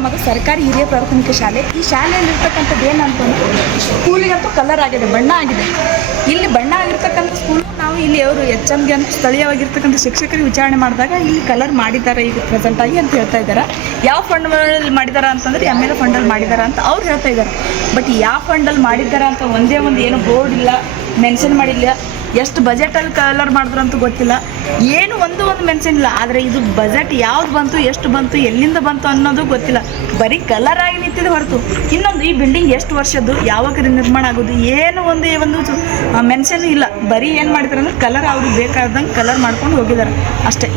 ನಮ್ಮದು ಸರ್ಕಾರಿ ಹಿರಿಯ ಪ್ರಾಥಮಿಕ ಶಾಲೆ. ಈ ಶಾಲೆಯಲ್ಲಿರ್ತಕ್ಕಂಥದ್ದು ಏನಂತಂದ್ರೆ ಸ್ಕೂಲಿಗಂತೂ ಕಲರ್ ಆಗಿದೆ, ಬಣ್ಣ ಆಗಿದೆ. ಇಲ್ಲಿ ಬಣ್ಣ ಆಗಿರ್ತಕ್ಕಂಥ ಸ್ಕೂಲು ನಾವು ಇಲ್ಲಿ ಅವರು HMಗೆ ಅಂತ ಸ್ಥಳೀಯವಾಗಿರ್ತಕ್ಕಂಥ ಶಿಕ್ಷಕರಿಗೆ ವಿಚಾರಣೆ ಮಾಡಿದಾಗ ಇಲ್ಲಿ ಕಲರ್ ಮಾಡಿದ್ದಾರೆ ಈಗ ಪ್ರೆಸೆಂಟಾಗಿ ಅಂತ ಹೇಳ್ತಾ ಇದ್ದಾರೆ. ಯಾವ ಫಂಡಲ್ಲಿ ಮಾಡಿದ್ದಾರೆ ಅಂತಂದರೆ ML ಫಂಡಲ್ಲಿ ಮಾಡಿದ್ದಾರೆ ಅಂತ ಅವ್ರು ಹೇಳ್ತಾ ಇದ್ದಾರೆ. ಬಟ್ ಯಾವ ಫಂಡಲ್ಲಿ ಮಾಡಿದ್ದಾರೆ ಅಂತ ಒಂದೇ ಒಂದು ಏನು ಬೋರ್ಡ್ ಇಲ್ಲ, ಮೆನ್ಷನ್ ಮಾಡಿಲ್ಲ. ಎಷ್ಟು ಬಜೆಟಲ್ಲಿ ಕಲರ್ ಮಾಡಿದ್ರು ಅಂತೂ ಗೊತ್ತಿಲ್ಲ, ಏನು ಒಂದು ಮೆನ್ಷನ್ ಇಲ್ಲ. ಆದರೆ ಇದು ಬಜೆಟ್ ಯಾವ್ದು ಬಂತು, ಎಷ್ಟು ಬಂತು, ಎಲ್ಲಿಂದ ಬಂತು ಅನ್ನೋದು ಗೊತ್ತಿಲ್ಲ. ಬರೀ ಕಲರ್ ಆಗಿ ನಿಂತಿದೆ ಹೊರತು ಇನ್ನೊಂದು ಈ ಬಿಲ್ಡಿಂಗ್ ಎಷ್ಟು ವರ್ಷದ್ದು, ಯಾವಾಗ ನಿರ್ಮಾಣ ಆಗೋದು, ಏನು ಒಂದು ಮೆನ್ಷನ್ ಇಲ್ಲ. ಬರೀ ಏನು ಮಾಡಿದ್ದಾರೆ ಅಂದರೆ ಕಲರ್ ಅವ್ರಿಗೆ ಬೇಕಾದಂಗೆ ಕಲರ್ ಮಾಡ್ಕೊಂಡು ಹೋಗಿದ್ದಾರೆ ಅಷ್ಟೇ.